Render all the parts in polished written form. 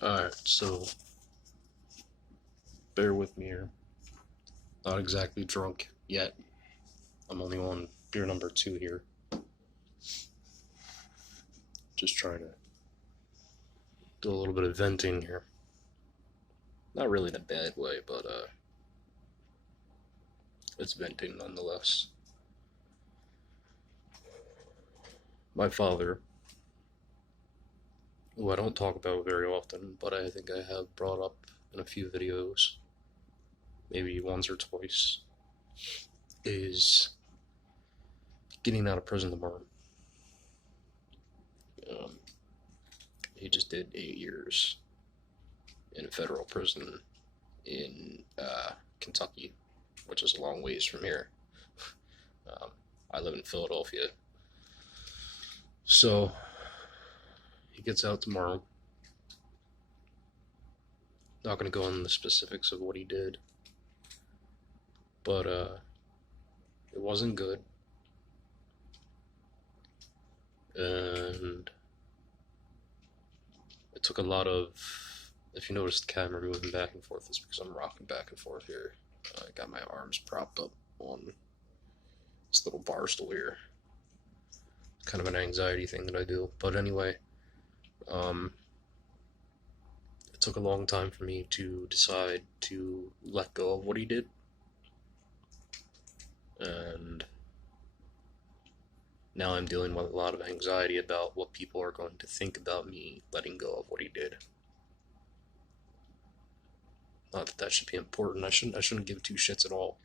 Alright, so bear with me here. Not exactly drunk yet. I'm only on beer number 2 here. Just trying to do a little bit of venting here. Not really in a bad way, but it's venting nonetheless. My father, who I don't talk about very often, but I think I have brought up in a few videos, maybe once or twice, is getting out of prison tomorrow. Um, he just did 8 years in a federal prison in Kentucky, which is a long ways from here. I live in Philadelphia. So he gets out tomorrow. Not going to go into the specifics of what he did, but it wasn't good. And it took a lot of, if you notice the camera moving back and forth, it's because I'm rocking back and forth here. I got my arms propped up on this little bar stool here. It's kind of an anxiety thing that I do. But anyway, it took a long time for me to decide to let go of what he did. And now I'm dealing with a lot of anxiety about what people are going to think about me letting go of what he did. Not that that should be important. I shouldn't give two shits at all.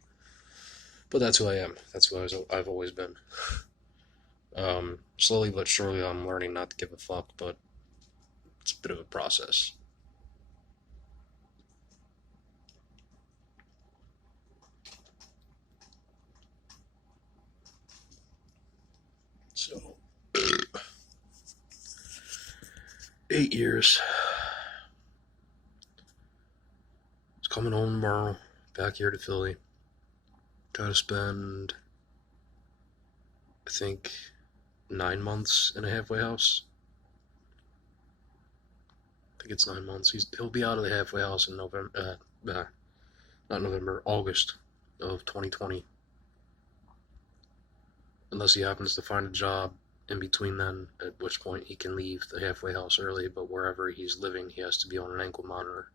But that's who I am. That's who I've always been. Slowly but surely, I'm learning not to give a fuck, but it's a bit of a process. So, 8 years. It's coming home tomorrow, back here to Philly. Gotta spend, I think, 9 months in a halfway house. I think it's 9 months. He'll be out of the halfway house in November. Not November, August of 2020. Unless he happens to find a job in between then, at which point he can leave the halfway house early, but wherever he's living, he has to be on an ankle monitor.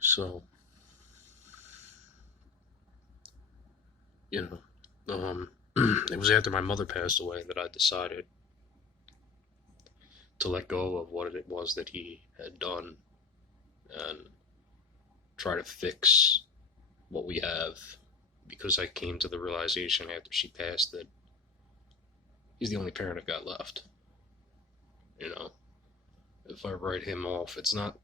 So, you know, it was after my mother passed away that I decided to let go of what it was that he had done and try to fix what we have, because I came to the realization after she passed that he's the only parent I've got left. You know, if I write him off, it's not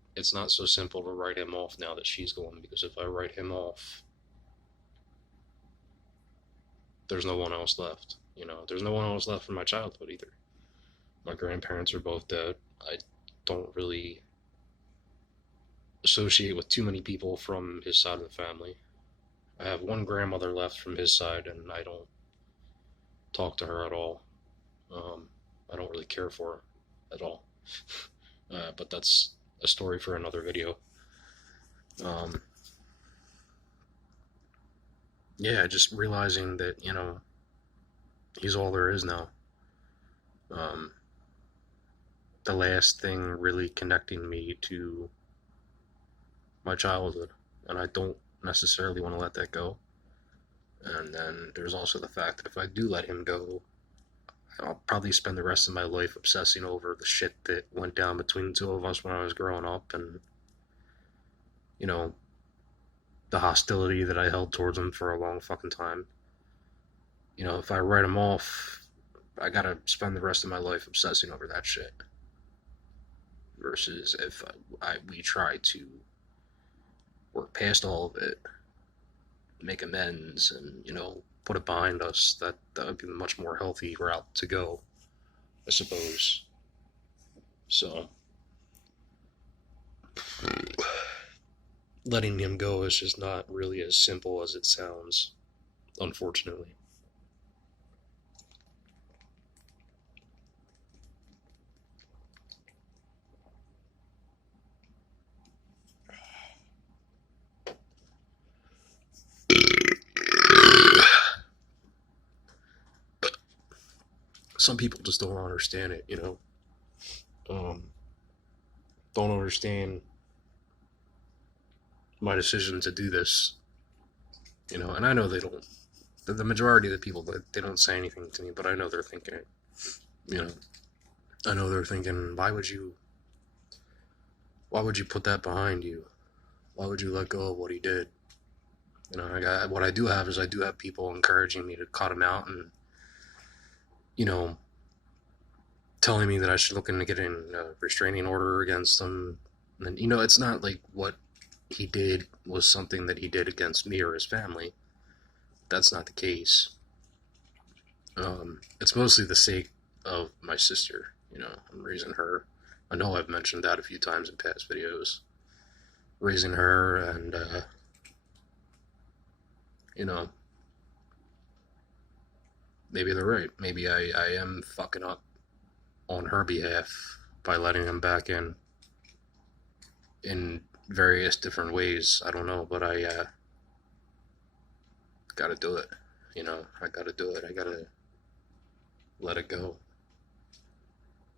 so simple to write him off now that she's gone, because if I write him off, there's no one else left. There's no one else left from my childhood either. My grandparents are both dead. I don't really associate with too many people from his side of the family. I have one grandmother left from his side, and I don't talk to her at all. I don't really care for her at all. But that's a story for another video. Um, yeah, just realizing that, he's all there is now. Um, the last thing really connecting me to my childhood, and I don't necessarily want to let that go. And then there's also the fact that if I do let him go, I'll probably spend the rest of my life obsessing over the shit that went down between the two of us when I was growing up, and you know the hostility that I held towards him for a long fucking time. If I write him off, I gotta spend the rest of my life obsessing over that shit. Versus if we try to work past all of it, make amends, and put it behind us, that would be a much more healthy route to go, I suppose. So letting him go is just not really as simple as it sounds, unfortunately. some people just don't understand it, you know. Don't understand my decision to do this, you know. And I know they don't. The majority of the people, they don't say anything to me, but I know they're thinking it. You know, I know they're thinking, why would you put that behind you? Why would you let go of what he did? You know, what I do have is I do have people encouraging me to cut him out, and you know, telling me that I should look into getting a restraining order against him. And you know, it's not like what he did was something that he did against me or his family. That's not the case. It's mostly the sake of my sister. You know, I'm raising her. I know I've mentioned that a few times in past videos. Raising her, and you know, maybe they're right. Maybe I am fucking up on her behalf by letting him back in various different ways. I don't know, but I gotta do it. You know, I gotta do it. I gotta let it go.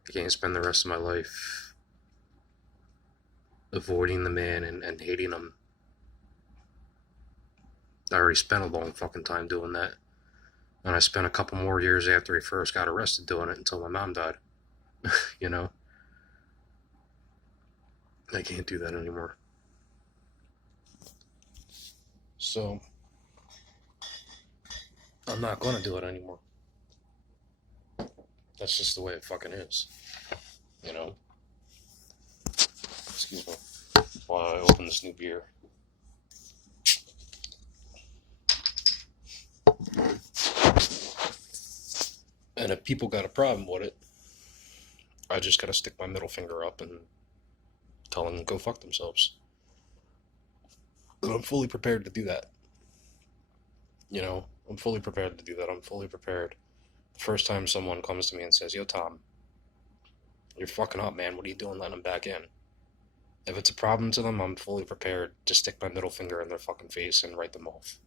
I can't spend the rest of my life avoiding the man and hating him. I already spent a long fucking time doing that. And I spent a couple more years after he first got arrested doing it until my mom died. You know? I can't do that anymore. So, I'm not gonna do it anymore. That's just the way it fucking is. You know? Excuse me. While I open this new beer. And if people got a problem with it, I just gotta stick my middle finger up and tell them to go fuck themselves. And I'm fully prepared to do that. You know, I'm fully prepared to do that. I'm fully prepared. The first time someone comes to me and says, "Yo, Tom, you're fucking up, man. What are you doing letting them back in?" If it's a problem to them, I'm fully prepared to stick my middle finger in their fucking face and write them off.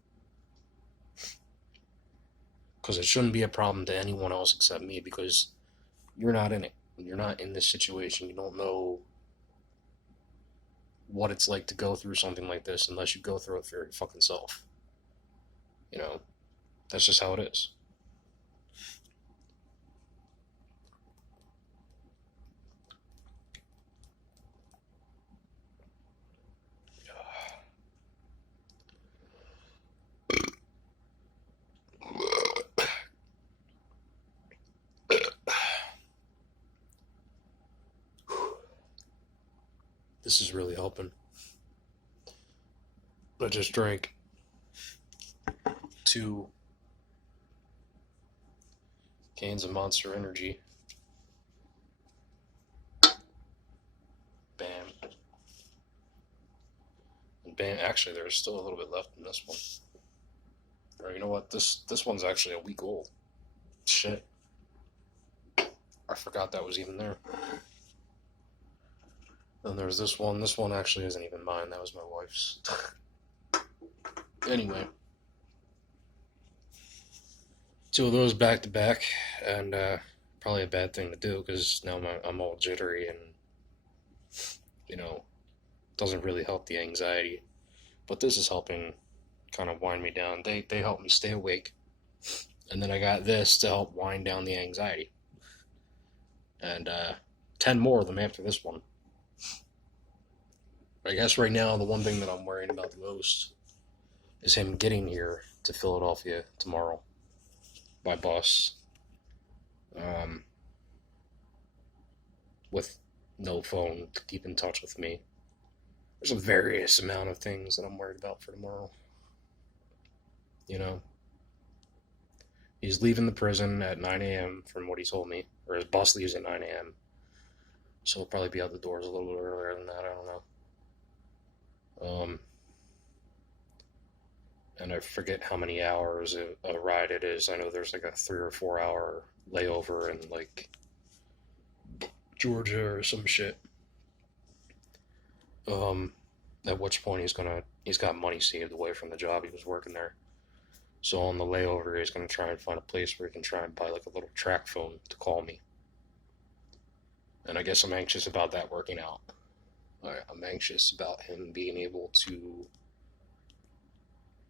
Because it shouldn't be a problem to anyone else except me, because you're not in it. You're not in this situation. You don't know what it's like to go through something like this unless you go through it for your fucking self. You know, that's just how it is. This is really helping. I just drank 2 cans of Monster Energy. Bam. And bam. Actually, there's still a little bit left in this one. Or you know what? This one's actually a week old. Shit. I forgot that was even there. Then there's this one. This one actually isn't even mine. That was my wife's. Anyway. 2 of those back to back, and probably a bad thing to do because now I'm all jittery and, you know, doesn't really help the anxiety. But this is helping kind of wind me down. They help me stay awake. And then I got this to help wind down the anxiety. And 10 more of them after this one. I guess right now the one thing that I'm worrying about the most is him getting here to Philadelphia tomorrow by bus. With no phone to keep in touch with me. There's a various amount of things that I'm worried about for tomorrow. You know, he's leaving the prison at 9 a.m. from what he told me, or his bus leaves at 9 a.m. So he'll probably be out the doors a little bit earlier than that. I don't know. And I forget how many hours a ride it is. I know there's like a 3 or 4 hour layover in like Georgia or some shit. At which point he's got money saved away from the job he was working there. So on the layover, he's going to try and find a place where he can try and buy like a little track phone to call me. And I guess I'm anxious about that working out. I'm anxious about him being able to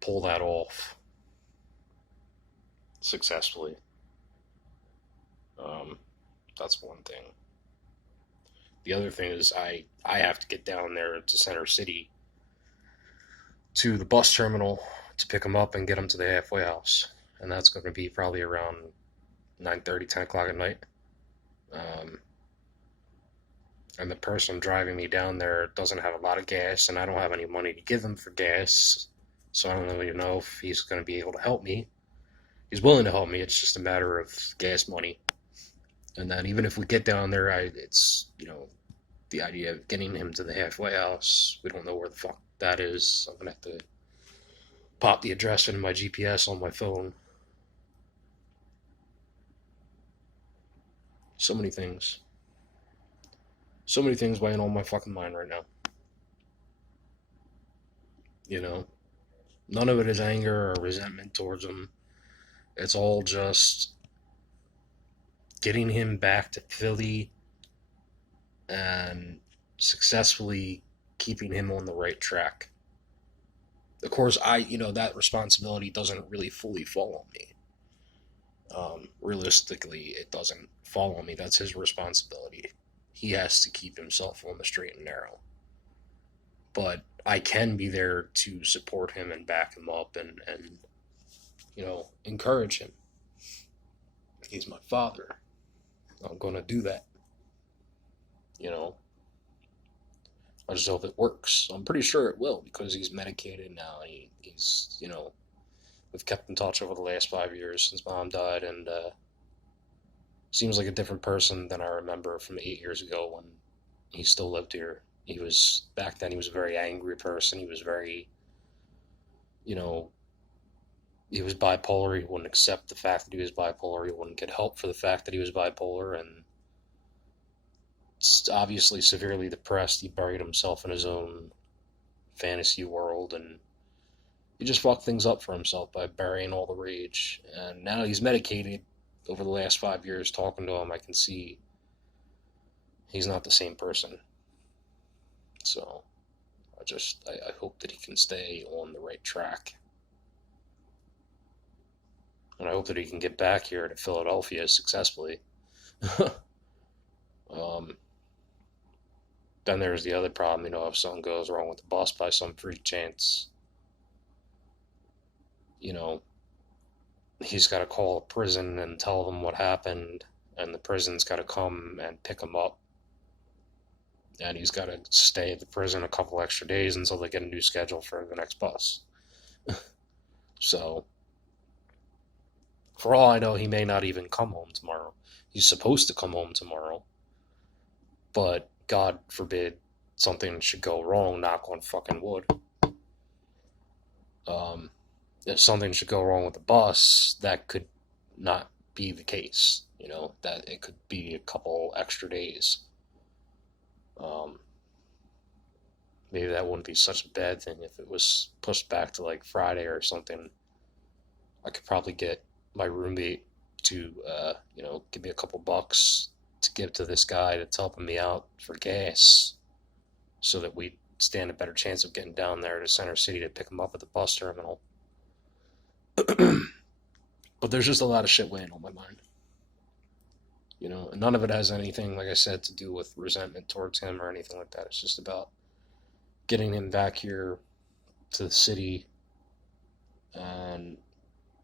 pull that off successfully. Um, that's one thing. The other thing is I have to get down there to Center City to the bus terminal to pick him up and get him to the halfway house. And that's going to be probably around 9:30, 10 o'clock at night. Um, and the person driving me down there doesn't have a lot of gas, and I don't have any money to give him for gas. So I don't really know if he's going to be able to help me. He's willing to help me. It's just a matter of gas money. And then even if we get down there, it's, the idea of getting him to the halfway house. We don't know where the fuck that is. I'm going to have to pop the address into my GPS on my phone. So many things. So many things weighing on my fucking mind right now. None of it is anger or resentment towards him. It's all just getting him back to Philly and successfully keeping him on the right track. Of course, that responsibility doesn't really fully fall on me. Realistically, it doesn't fall on me. That's his responsibility. He has to keep himself on the straight and narrow. But I can be there to support him and back him up and encourage him. He's my father. I'm going to do that. I just hope it works. I'm pretty sure it will because he's medicated now. He's, we've kept in touch over the last 5 years since Mom died, and seems like a different person than I remember from 8 years ago when he still lived here. Back then, he was a very angry person. He was very, he was bipolar. He wouldn't accept the fact that he was bipolar. He wouldn't get help for the fact that he was bipolar, and obviously severely depressed. He buried himself in his own fantasy world, and he just fucked things up for himself by burying all the rage. And now he's medicated. Over the last 5 years, talking to him, I can see he's not the same person. So I hope that he can stay on the right track. And I hope that he can get back here to Philadelphia successfully. Then there's the other problem, if something goes wrong with the bus by some freak chance, he's got to call a prison and tell them what happened, and the prison's got to come and pick him up. And he's got to stay at the prison a couple extra days until they get a new schedule for the next bus. So, for all I know, he may not even come home tomorrow. He's supposed to come home tomorrow. But, God forbid, something should go wrong, knock on fucking wood. If something should go wrong with the bus, that could not be the case. That it could be a couple extra days. Maybe that wouldn't be such a bad thing if it was pushed back to like Friday or something. I could probably get my roommate to, give me a couple bucks to give to this guy that's helping me out for gas, so that we stand a better chance of getting down there to Center City to pick him up at the bus terminal. But there's just a lot of shit weighing on my mind. And none of it has anything, like I said, to do with resentment towards him or anything like that. It's just about getting him back here to the city and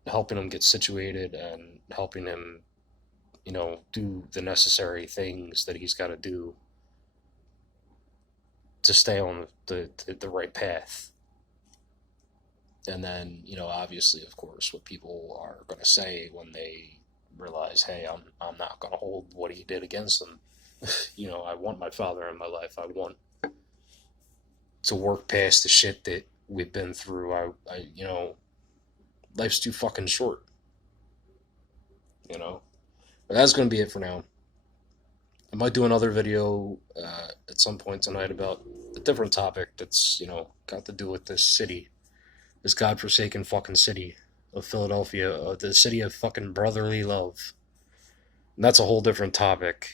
helping him get situated and helping him, do the necessary things that he's got to do to stay on the right path. And then, obviously, of course, what people are going to say when they realize, hey, I'm not going to hold what he did against them. I want my father in my life. I want to work past the shit that we've been through. Life's too fucking short. But that's going to be it for now. I might do another video at some point tonight about a different topic that's, got to do with this city. This godforsaken fucking city. of Philadelphia, the city of fucking brotherly love. And that's a whole different topic.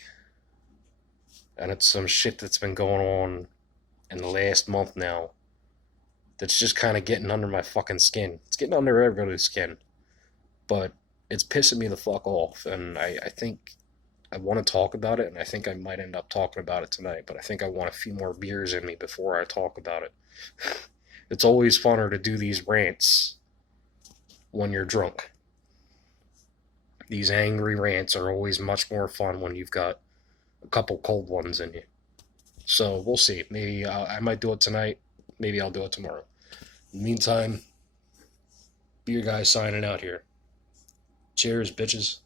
And it's some shit that's been going on in the last month now that's just kind of getting under my fucking skin. It's getting under everybody's skin. But it's pissing me the fuck off. And I think I want to talk about it. And I think I might end up talking about it tonight. But I think I want a few more beers in me before I talk about it. It's always funner to do these rants when you're drunk. These angry rants are always much more fun when you've got a couple cold ones in you. So we'll see. Maybe I might do it tonight. Maybe I'll do it tomorrow. In the meantime, Beer Guy signing out here. Cheers, bitches.